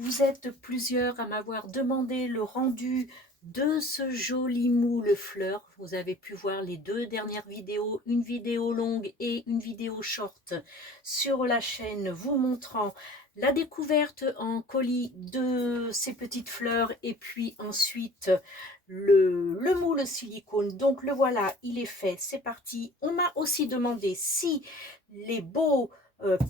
Vous êtes plusieurs à m'avoir demandé le rendu de ce joli moule fleur. Vous avez pu voir les deux dernières vidéos, une vidéo longue et une vidéo short sur la chaîne vous montrant la découverte en colis de ces petites fleurs et puis ensuite le moule silicone. Donc le voilà, il est fait, c'est parti. On m'a aussi demandé si les beaux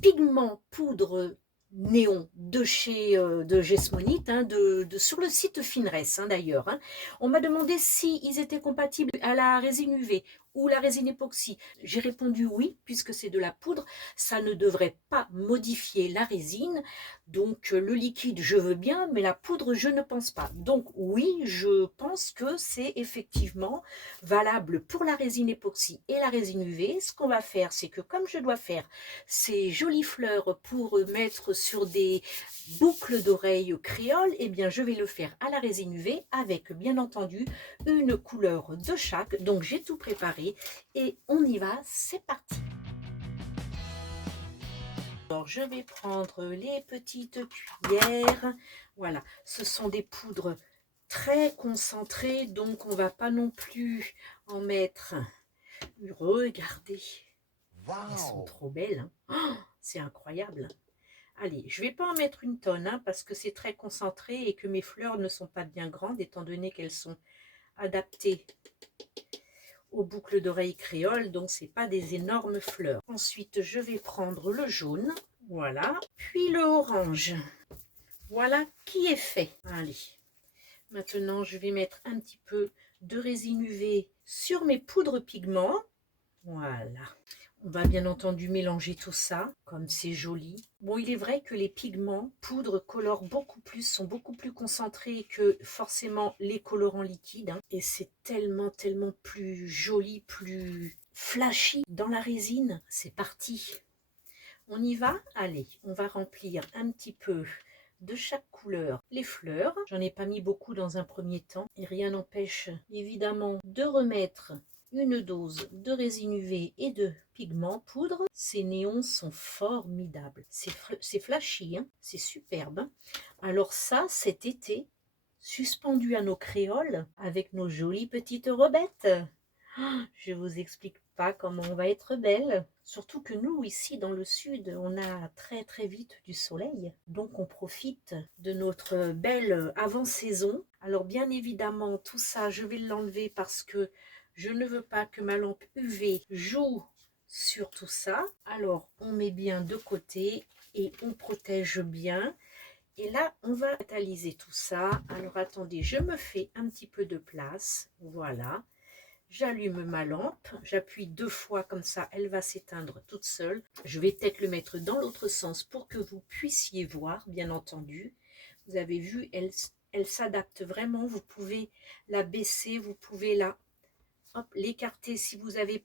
pigments poudre néon de chez de Gesmonite, hein, sur le site Finress, hein, d'ailleurs. Hein. On m'a demandé s'ils étaient compatibles à la résine UV ou la résine époxy. J'ai répondu oui, puisque c'est de la poudre, ça ne devrait pas modifier la résine. Donc le liquide, je veux bien, mais la poudre, je ne pense pas. Donc oui, je pense que c'est effectivement valable pour la résine époxy et la résine UV. Ce qu'on va faire, c'est que comme je dois faire ces jolies fleurs pour mettre sur des boucles d'oreilles créoles, eh bien je vais le faire à la résine UV avec bien entendu une couleur de chaque. Donc j'ai tout préparé et on y va, c'est parti. Alors je vais prendre les petites cuillères. Voilà, ce sont des poudres très concentrées, donc on va pas non plus en mettre. Regardez, elles sont trop belles, hein. Oh, c'est incroyable. Allez, je ne vais pas en mettre une tonne, hein, parce que c'est très concentré et que mes fleurs ne sont pas bien grandes, étant donné qu'elles sont adaptées aux boucles d'oreilles créoles, donc ce n'est pas des énormes fleurs. Ensuite, je vais prendre le jaune, voilà, puis le orange. Voilà qui est fait. Allez, maintenant je vais mettre un petit peu de résine UV sur mes poudres pigments. Voilà. On va bien entendu mélanger tout ça, comme c'est joli. Bon, il est vrai que les pigments poudre colorent beaucoup plus, sont beaucoup plus concentrés que forcément les colorants liquides. Hein. Et c'est tellement, tellement plus joli, plus flashy dans la résine. C'est parti. On y va? Allez, on va remplir un petit peu de chaque couleur les fleurs. J'en ai pas mis beaucoup dans un premier temps. Et rien n'empêche évidemment de remettre une dose de résine UV et de pigment poudre. Ces néons sont formidables. C'est flashy, hein, c'est superbe. Hein. Alors ça, cet été, suspendu à nos créoles, avec nos jolies petites robettes. Je vous explique pas comment on va être belle. Surtout que nous, ici dans le sud, on a très très vite du soleil. Donc on profite de notre belle avant-saison. Alors bien évidemment, tout ça, je vais l'enlever parce que je ne veux pas que ma lampe UV joue sur tout ça. Alors on met bien de côté et on protège bien. Et là, on va catalyser tout ça. Alors attendez, je me fais un petit peu de place. Voilà. J'allume ma lampe, j'appuie 2 fois comme ça, elle va s'éteindre toute seule. Je vais peut-être le mettre dans l'autre sens pour que vous puissiez voir, bien entendu. Vous avez vu, elle s'adapte vraiment. Vous pouvez la baisser, vous pouvez l'écarter si vous avez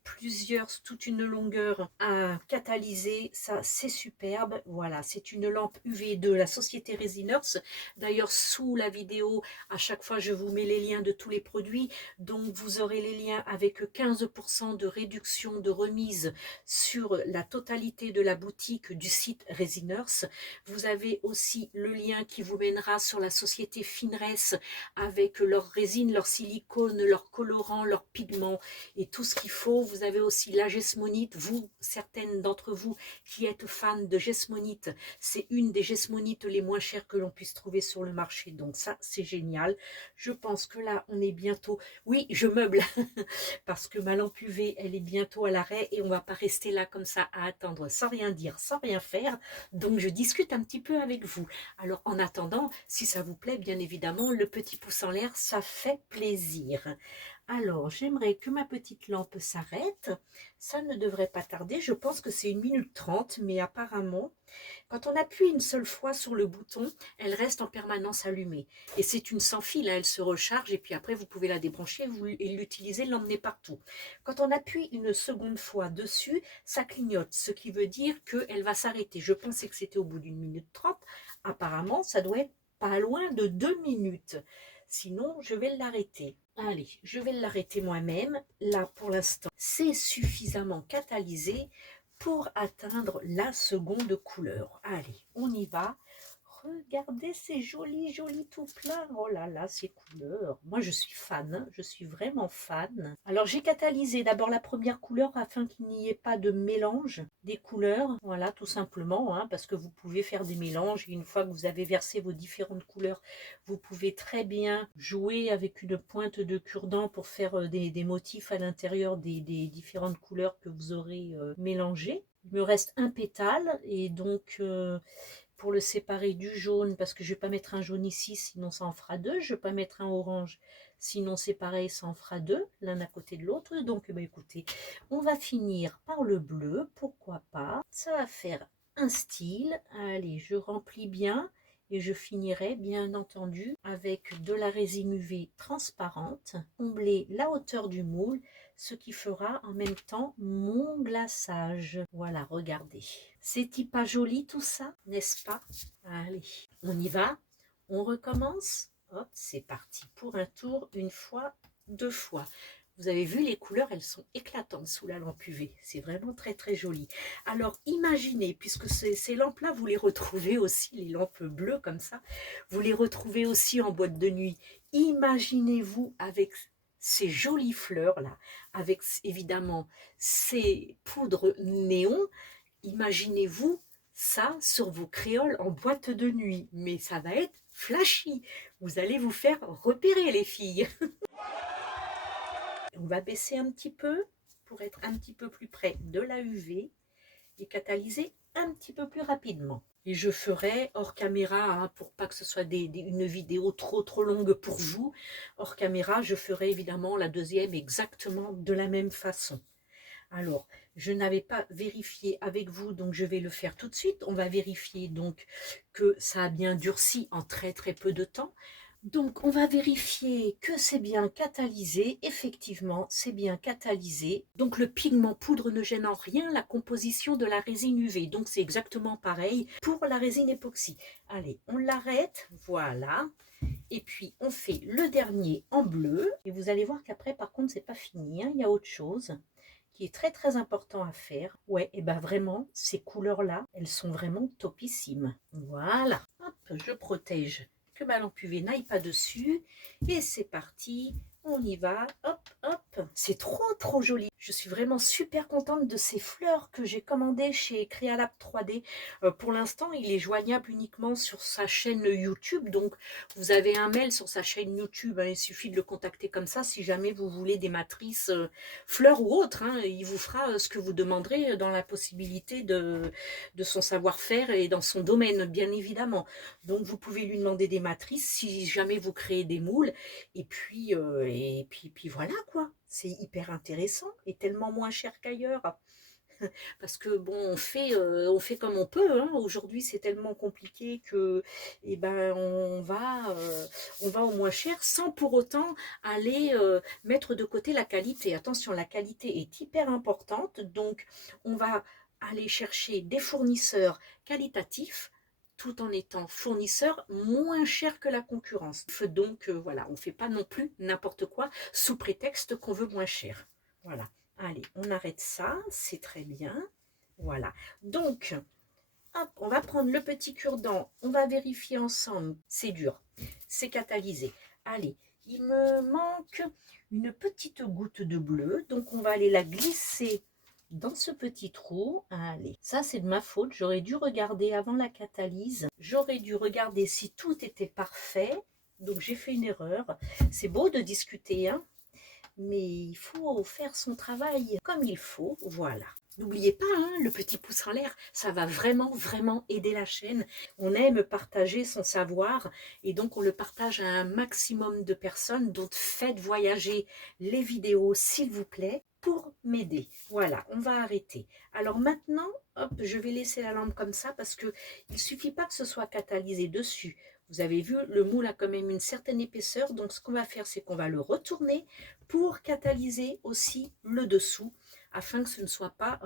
toute une longueur à catalyser, ça c'est superbe. Voilà, c'est une lampe UV de la société Resiners. D'ailleurs, sous la vidéo, à chaque fois je vous mets les liens de tous les produits, donc vous aurez les liens avec 15% de réduction, de remise sur la totalité de la boutique du site Resiners. Vous avez aussi le lien qui vous mènera sur la société Finress avec leur résine, leur silicone, leur colorant, leur pigment et tout ce qu'il faut. Vous avez aussi la gesmonite. Vous, certaines d'entre vous qui êtes fans de gesmonite, c'est une des gesmonites les moins chères que l'on puisse trouver sur le marché. Donc ça, c'est génial. Je pense que là, on est bientôt... Oui, je meuble parce que ma lampe UV, elle est bientôt à l'arrêt et on va pas rester là comme ça à attendre sans rien dire, sans rien faire. Donc je discute un petit peu avec vous. Alors en attendant, si ça vous plaît, bien évidemment, le petit pouce en l'air, ça fait plaisir. Alors, j'aimerais que ma petite lampe s'arrête. Ça ne devrait pas tarder. Je pense que c'est 1 minute 30, mais apparemment, quand on appuie une seule fois sur le bouton, elle reste en permanence allumée. Et c'est une sans fil, hein, elle se recharge et puis après, vous pouvez la débrancher et l'utiliser, l'emmener partout. Quand on appuie une seconde fois dessus, ça clignote, ce qui veut dire qu'elle va s'arrêter. Je pensais que c'était au bout d'1 minute 30. Apparemment, ça doit être pas loin de 2 minutes. Sinon, je vais l'arrêter. Allez, je vais l'arrêter moi-même. Là, pour l'instant, c'est suffisamment catalysé pour atteindre la seconde couleur. Allez, on y va. regardez, c'est joli, joli tout plein. Oh là là, ces couleurs. Moi, je suis fan, hein, je suis vraiment fan. Alors, j'ai catalysé d'abord la première couleur afin qu'il n'y ait pas de mélange des couleurs. Voilà, tout simplement, hein, parce que vous pouvez faire des mélanges. Et une fois que vous avez versé vos différentes couleurs, vous pouvez très bien jouer avec une pointe de cure-dent pour faire des motifs à l'intérieur des différentes couleurs que vous aurez mélangées. Il me reste un pétale et donc pour le séparer du jaune, parce que je ne vais pas mettre un jaune ici, sinon ça en fera deux. Je ne vais pas mettre un orange, sinon c'est pareil, ça en fera deux, l'un à côté de l'autre. Donc écoutez, on va finir par le bleu, pourquoi pas. Ça va faire un style. Allez, je remplis bien. Et je finirai bien entendu avec de la résine UV transparente, combler la hauteur du moule, ce qui fera en même temps mon glaçage. Voilà, regardez. C'est-il pas joli tout ça, n'est-ce pas? Allez, on y va, on recommence. Hop, c'est parti pour un tour, une fois, deux fois. Vous avez vu les couleurs, elles sont éclatantes sous la lampe UV. C'est vraiment très très joli. Alors imaginez, puisque ces lampes-là, vous les retrouvez aussi, les lampes bleues comme ça, vous les retrouvez aussi en boîte de nuit. Imaginez-vous avec ces jolies fleurs-là, avec évidemment ces poudres néon. Imaginez-vous ça sur vos créoles en boîte de nuit. Mais ça va être flashy. Vous allez vous faire repérer les filles. On va baisser un petit peu pour être un petit peu plus près de la UV et catalyser un petit peu plus rapidement. Et je ferai hors caméra, hein, pour pas que ce soit une vidéo trop longue pour vous, hors caméra, je ferai évidemment la deuxième exactement de la même façon. Alors, je n'avais pas vérifié avec vous, donc je vais le faire tout de suite. On va vérifier donc que ça a bien durci en très peu de temps. Donc, on va vérifier que c'est bien catalysé. Effectivement, c'est bien catalysé. Donc, le pigment poudre ne gêne en rien la composition de la résine UV. Donc, c'est exactement pareil pour la résine époxy. Allez, on l'arrête. Voilà. Et puis, on fait le dernier en bleu. Et vous allez voir qu'après, par contre, c'est pas fini, hein. Il y a autre chose qui est très important à faire. Ouais, et ben vraiment, ces couleurs-là, elles sont vraiment topissimes. Voilà. Hop, je protège que ma lampe UV n'aille pas dessus. Et c'est parti, on y va. Hop, hop. C'est trop joli. Je suis vraiment super contente de ces fleurs que j'ai commandées chez Crealab 3D. Pour l'instant, il est joignable uniquement sur sa chaîne YouTube. Donc, vous avez un mail sur sa chaîne YouTube. Hein, il suffit de le contacter comme ça si jamais vous voulez des matrices fleurs ou autres. Hein, il vous fera ce que vous demanderez dans la possibilité de son savoir-faire et dans son domaine, bien évidemment. Donc, vous pouvez lui demander des matrices si jamais vous créez des moules. Et puis voilà quoi. C'est hyper intéressant et tellement moins cher qu'ailleurs. Parce que bon, on fait comme on peut. Hein. Aujourd'hui, c'est tellement compliqué que, eh ben, on va au moins cher sans pour autant aller mettre de côté la qualité. Attention, la qualité est hyper importante. Donc, on va aller chercher des fournisseurs qualitatifs tout en étant fournisseur moins cher que la concurrence. Donc voilà, on ne fait pas non plus n'importe quoi sous prétexte qu'on veut moins cher. Voilà, allez, on arrête ça, c'est très bien. Voilà, donc, hop, on va prendre le petit cure-dent, on va vérifier ensemble, c'est dur, c'est catalysé. Allez, il me manque une petite goutte de bleu, donc on va aller la glisser dans ce petit trou. Allez, ça c'est de ma faute, j'aurais dû regarder avant la catalyse, j'aurais dû regarder si tout était parfait, donc j'ai fait une erreur. C'est beau de discuter, hein, mais il faut faire son travail comme il faut, voilà. N'oubliez pas, hein, le petit pouce en l'air, ça va vraiment aider la chaîne. On aime partager son savoir et donc on le partage à un maximum de personnes. Donc faites voyager les vidéos s'il vous plaît pour m'aider. Voilà, on va arrêter. Alors maintenant, hop, je vais laisser la lampe comme ça parce que il suffit pas que ce soit catalysé dessus. Vous avez vu, le moule a quand même une certaine épaisseur. Donc ce qu'on va faire, c'est qu'on va le retourner pour catalyser aussi le dessous, afin que ce ne soit pas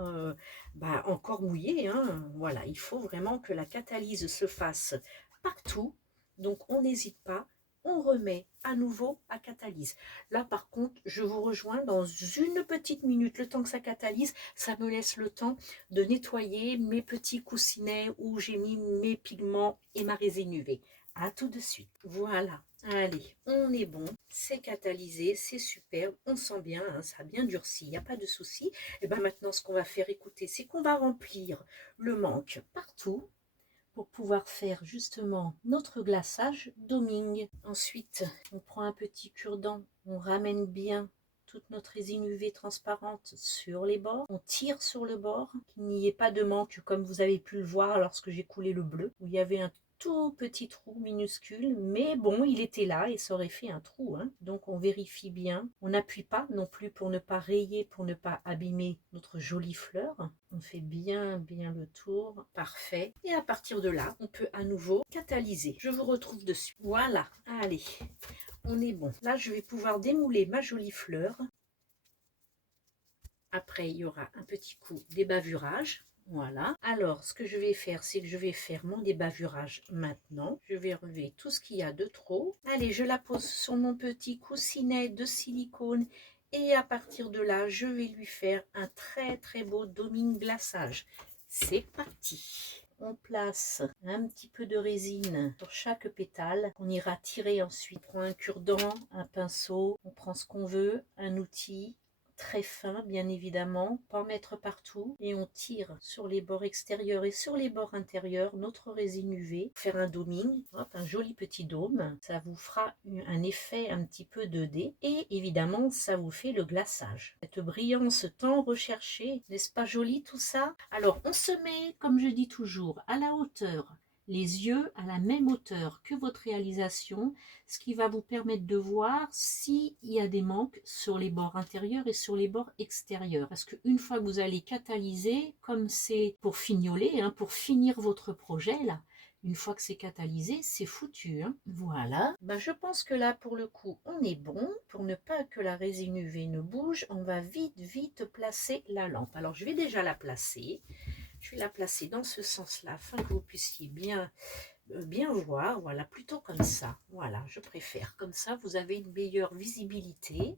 encore mouillé. Hein. Voilà, il faut vraiment que la catalyse se fasse partout. Donc, on n'hésite pas, on remet à nouveau à catalyse. Là par contre, je vous rejoins dans une petite minute, le temps que ça catalyse, ça me laisse le temps de nettoyer mes petits coussinets où j'ai mis mes pigments et ma résine UV. À tout de suite. Voilà, allez, on est bon, c'est catalysé, c'est superbe, on sent bien, hein, ça a bien durci, il n'y a pas de souci. Et bien maintenant, ce qu'on va faire, écouter, c'est qu'on va remplir le manque partout pour pouvoir faire justement notre glaçage doming. Ensuite, on prend un petit cure-dent, on ramène bien toute notre résine UV transparente sur les bords. On tire sur le bord, qu'il n'y ait pas de manque comme vous avez pu le voir lorsque j'ai coulé le bleu, où il y avait un tout petit trou minuscule, mais bon, il était là et ça aurait fait un trou, hein. Donc on vérifie bien, on n'appuie pas non plus pour ne pas rayer, pour ne pas abîmer notre jolie fleur. On fait bien le tour, parfait. Et à partir de là, on peut à nouveau catalyser. Je vous retrouve dessus. Voilà, allez, on est bon. Là, je vais pouvoir démouler ma jolie fleur. Après, il y aura un petit coup débavurage. Voilà. Alors, ce que je vais faire, c'est que je vais faire mon débavurage maintenant. Je vais relever tout ce qu'il y a de trop. Allez, je la pose sur mon petit coussinet de silicone. Et à partir de là, je vais lui faire un très beau doming glaçage. C'est parti. On place un petit peu de résine sur chaque pétale. On ira tirer ensuite. On prend un cure-dent, un pinceau. On prend ce qu'on veut, un outil très fin bien évidemment, pas en mettre partout, et on tire sur les bords extérieurs et sur les bords intérieurs notre résine UV, faire un doming, hop, un joli petit dôme, ça vous fera un effet un petit peu 2D et évidemment ça vous fait le glaçage. Cette brillance tant recherchée, n'est-ce pas joli tout ça? Alors on se met, comme je dis toujours, à la hauteur, les yeux à la même hauteur que votre réalisation, ce qui va vous permettre de voir s'il y a des manques sur les bords intérieurs et sur les bords extérieurs. Parce qu'une fois que vous allez catalyser, comme c'est pour fignoler, hein, pour finir votre projet, là, une fois que c'est catalysé, c'est foutu. Hein. Voilà. Ben, je pense que là, pour le coup, on est bon. Pour ne pas que la résine UV ne bouge, on va vite placer la lampe. Alors, je vais déjà la placer. Je vais la placer dans ce sens-là, afin que vous puissiez bien voir, voilà, plutôt comme ça, voilà, je préfère, comme ça vous avez une meilleure visibilité,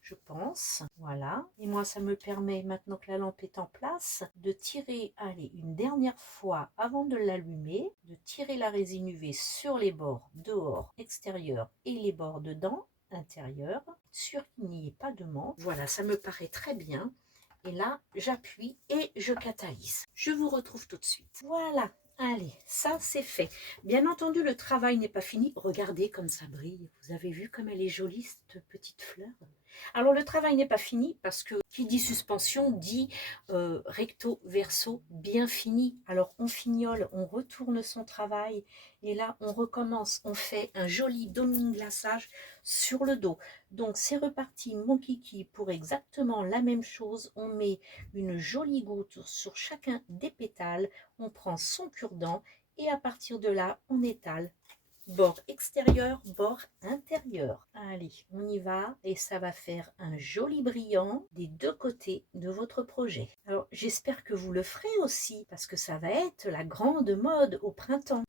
je pense, voilà, et moi ça me permet, maintenant que la lampe est en place, de tirer, allez, une dernière fois avant de l'allumer, de tirer la résine UV sur les bords dehors, extérieur, et les bords dedans, intérieur, sûr qu'il n'y ait pas de manque, voilà, ça me paraît très bien. Et là, j'appuie et je catalyse. Je vous retrouve tout de suite. Voilà, allez, ça c'est fait. Bien entendu, le travail n'est pas fini. Regardez comme ça brille. Vous avez vu comme elle est jolie, cette petite fleur? Alors, le travail n'est pas fini parce que qui dit suspension dit recto verso bien fini. Alors, on fignole, on retourne son travail et là, on recommence. On fait un joli doming glaçage sur le dos. Donc, c'est reparti, mon kiki, pour exactement la même chose. On met une jolie goutte sur chacun des pétales. On prend son cure-dent et à partir de là, on étale bord extérieur, bord intérieur. Allez, on y va et ça va faire un joli brillant des deux côtés de votre projet. Alors, j'espère que vous le ferez aussi parce que ça va être la grande mode au printemps.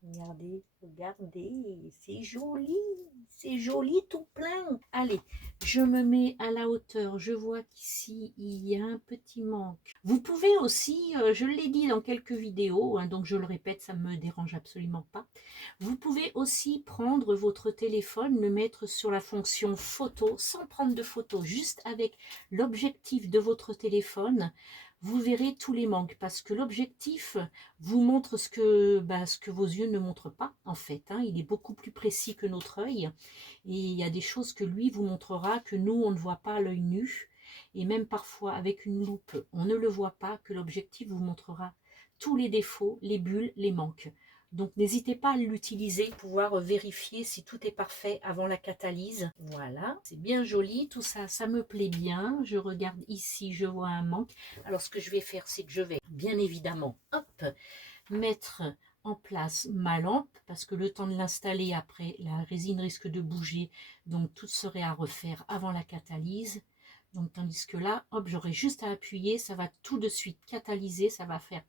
Regardez, c'est joli tout plein. Allez, je me mets à la hauteur. Je vois qu'ici, il y a un petit manque. Vous pouvez aussi, je l'ai dit dans quelques vidéos, hein, donc je le répète, ça ne me dérange absolument pas. Vous pouvez aussi prendre votre téléphone, le mettre sur la fonction photo, sans prendre de photo, juste avec l'objectif de votre téléphone. Vous verrez tous les manques parce que l'objectif vous montre ce que vos yeux ne montrent pas en fait. Hein. Il est beaucoup plus précis que notre œil et il y a des choses que lui vous montrera que nous on ne voit pas à l'œil nu et même parfois avec une loupe on ne le voit pas, que l'objectif vous montrera tous les défauts, les bulles, les manques. Donc n'hésitez pas à l'utiliser pour pouvoir vérifier si tout est parfait avant la catalyse. Voilà, c'est bien joli, tout ça, ça me plaît bien. Je regarde ici, je vois un manque. Alors ce que je vais faire, c'est que je vais bien évidemment, hop, mettre en place ma lampe parce que le temps de l'installer après, la résine risque de bouger. Donc tout serait à refaire avant la catalyse. Donc, tandis que là, hop, j'aurai juste à appuyer, ça va tout de suite catalyser, ça va faire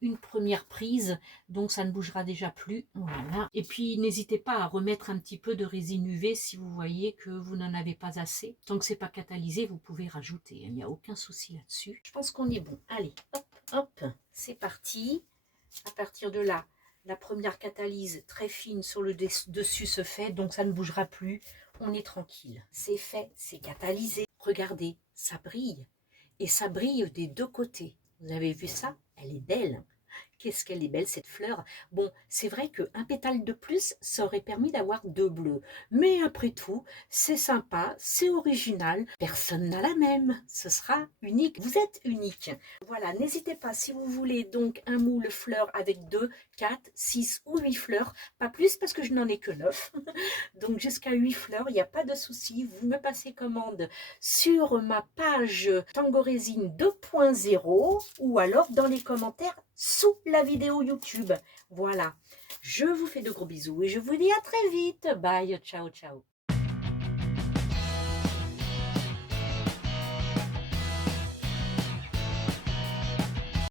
une première prise, donc ça ne bougera déjà plus. Voilà. Et puis, n'hésitez pas à remettre un petit peu de résine UV si vous voyez que vous n'en avez pas assez. Tant que c'est pas catalysé, vous pouvez rajouter, il n'y a aucun souci là-dessus. Je pense qu'on est bon. Allez, hop, hop, c'est parti. À partir de là, la première catalyse très fine sur le dessus se fait, donc ça ne bougera plus. On est tranquille. C'est fait, c'est catalysé. Regardez, ça brille. Et ça brille des deux côtés. Vous avez vu ça? Elle est belle. Qu'est-ce qu'elle est belle cette fleur. Bon, c'est vrai qu'un pétale de plus, ça aurait permis d'avoir deux bleus. Mais après tout, c'est sympa, c'est original. Personne n'a la même. Ce sera unique. Vous êtes unique. Voilà, n'hésitez pas si vous voulez donc un moule fleur avec 2, 4, 6 ou 8 fleurs. Pas plus parce que je n'en ai que 9. Donc jusqu'à 8 fleurs, il n'y a pas de souci. Vous me passez commande sur ma page Tango Résine 2.0 ou alors dans les commentaires sous la vidéo YouTube. Voilà, je vous fais de gros bisous et je vous dis à très vite. Bye, ciao, ciao.